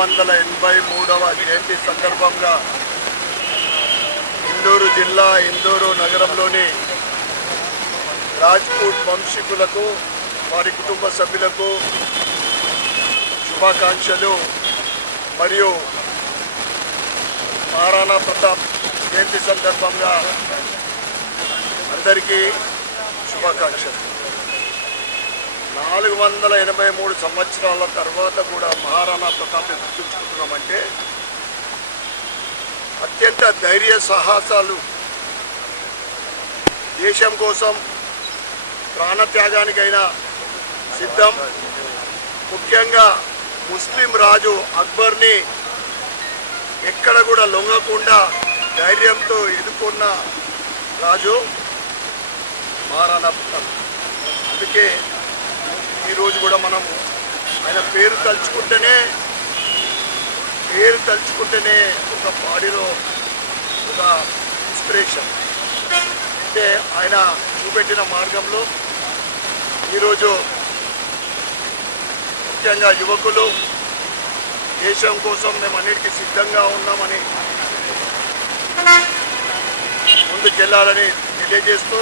483వ జయంతి సందర్భంగా ఇందూరు జిల్లా ఇందూరు నగరంలోని రాజ్పూట్ వంశీకులకు వారి కుటుంబ సభ్యులకు శుభాకాంక్షలు మరియు మహారాణా ప్రతాప్ జయంతి సందర్భంగా అందరికీ శుభాకాంక్షలు. 483 సంవత్సరాల తర్వాత కూడా మహారాణా ప్రతాప్ గుర్తుంచుకుంటున్నామంటే అత్యంత ధైర్య సాహసాలు, దేశం కోసం ప్రాణత్యాగానికైనా సిద్ధం. ముఖ్యంగా ముస్లిం రాజు అక్బర్ని ఎక్కడ కూడా లొంగకుండా ధైర్యంతో ఎదుర్కొన్న రాజు మహారాణా ప్రతాప్. అందుకే ఈరోజు కూడా మనం ఆయన పేరు తలుచుకుంటేనే ఒక బాడీలో ఒక ఇన్స్పిరేషన్. అంటే ఆయన చూపెట్టిన మార్గంలో ఈరోజు ముఖ్యంగా యువకులు దేశం కోసం మేము అన్నిటికీ సిద్ధంగా ఉన్నామని ముందుకెళ్లాలని తెలియజేస్తూ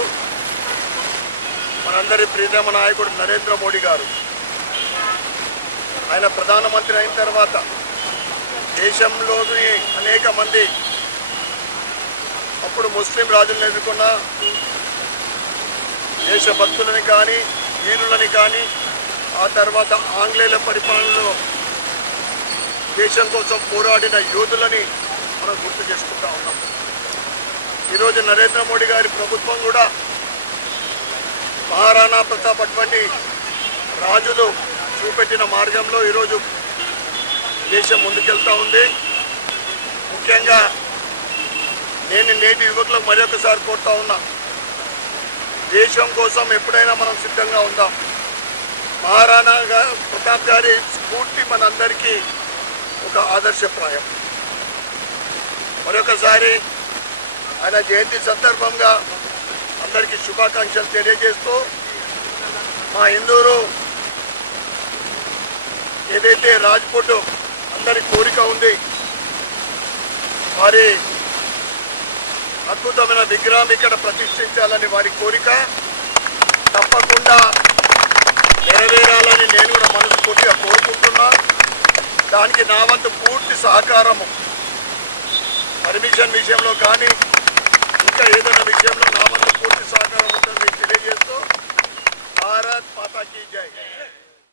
మనందరి ప్రియతమ నాయకుడు నరేంద్ర మోడీ గారు ఆయన ప్రధానమంత్రి అయిన తర్వాత దేశంలోని అనేక మంది అప్పుడు ముస్లిం రాజులను ఎదుర్కొన్న దేశభక్తులని కానీ వీరులని కానీ ఆ తర్వాత ఆంగ్లేయుల పరిపాలనలో దేశం కోసం పోరాడిన యోధులని మనం గుర్తు చేసుకుంటా ఉన్నాం. ఈరోజు నరేంద్ర మోడీ గారి ప్రభుత్వం కూడా మహారాణా ప్రతాప్ అటువంటి రాజులు చూపెట్టిన మార్గంలో ఈరోజు దేశం ముందుకెళ్తూ ఉంది. ముఖ్యంగా నేను నేటి యువకులకు మరొకసారి కోరుతా ఉన్నా, దేశం కోసం ఎప్పుడైనా మనం సిద్ధంగా ఉందాం. మహారాణా ప్రతాప్ గారి స్ఫూర్తి మనందరికీ ఒక ఆదర్శప్రాయం. మరొకసారి ఆయన జయంతి సందర్భంగా అందరికీ శుభాకాంక్షలు తెలియజేస్తూ మా ఇందూరు ఏదైతే రాజ్పూట్ అందరి కోరిక ఉంది, వారి అద్భుతమైన విగ్రహం ఇక్కడ ప్రతిష్ఠించాలని వారి కోరిక తప్పకుండా నెరవేరాలని నేను కూడా మనస్ఫూర్తిగా కోరుకుంటున్నా. దానికి నా వంతు పూర్తి సహకారము పర్మిషన్ విషయంలో కానీ ఇంకా ఏదైనా విషయంలో నా వంతు పూర్తి సహకారం ఉంటుందని తెలియజేస్తూ భారత్ మాతా కీ జై.